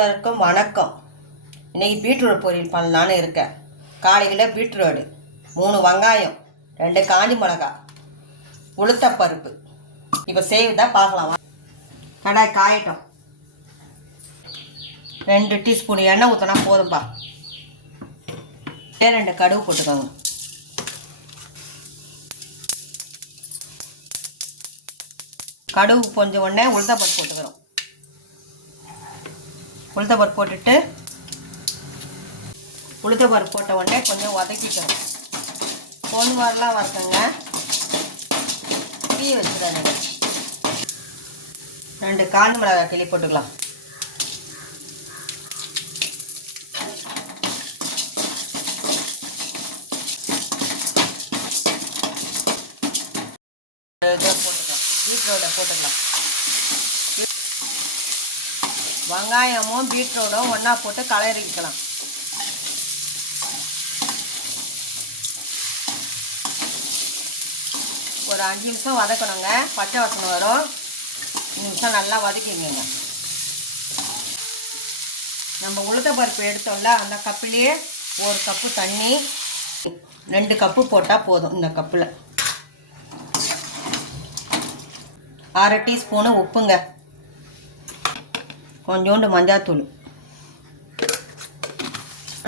அனைவருக்கும் வணக்கம். இன்றைக்கி பீட்ரூட் பொரியல் பண்ணலான்னு இருக்கேன். 1/4 கிலோ பீட்ரூட், 3 வெங்காயம், 2 காஞ்சி மிளகாய், உளுத்தப்பருப்பு. இப்போ செய்வதா பார்க்கலாம். கடாய் காயட்டும். 2 டீஸ்பூன் எண்ணெய் ஊற்றினா போதும்பா. 2 கடுகு போட்டுக்கோங்க. கடுகு கொஞ்சம் உடனே உளுத்தப்பருப்பு போட்டுக்கிறோம். உளுத்தப்பருப்பு போட்டுட்டு உளுத்தப்பருப்பு போட்ட உடனே கொஞ்சம் வதக்கிக்கணும். பொண்ணு மாதிரிலாம் வறுக்கங்க. தீ வச்சுருங்க. 2 காஞ்சி மிளகாய் கிள்ளி போட்டுக்கலாம். பீட்ரூட்டை போட்டுக்கலாம். வெங்காயமும் பீட்ரூட்டும் ஒன்றா போட்டு கலரிக்கலாம். ஒரு 5 நிமிஷம் வதக்கணுங்க. பச்சை வாசனை வரும். 5 நிமிஷம் நல்லா வதக்கிங்க. நம்ம உளுத்தப்பருப்பு எடுத்தோம்ல, அந்த கப்புலேயே 1 கப்பு தண்ணி, 2 கப்பு போட்டால் போதும். இந்த கப்பில் 1/2 டீஸ்பூனு உப்புங்க, கொஞ்சோண்டு மஞ்சாத்தூள்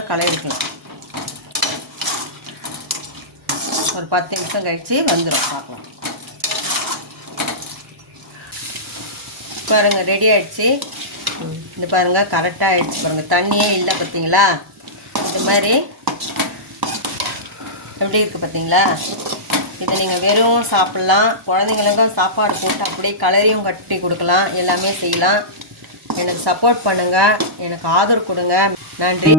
கலரிக்கலாம். ஒரு 10 நிமிஷம் கழித்து வந்துடும். பார்க்கலாம். பாருங்கள், ரெடி ஆகிடுச்சு. இது பாருங்கள், கரெக்டாக ஆகிடுச்சு. பாருங்கள், தண்ணியே இல்லை. பார்த்தீங்களா? இது மாதிரி எப்படி இருக்குது பார்த்தீங்களா? இதை நீங்கள் வெறும் சாப்பிட்லாம். குழந்தைங்களுக்கும் சாப்பாடு போட்டு அப்படியே கலரியும் கட்டி கொடுக்கலாம். எல்லாமே செய்யலாம். எனக்கு சப்போர்ட் பண்ணுங்கள். எனக்கு ஆதரவு கொடுங்க. நன்றி.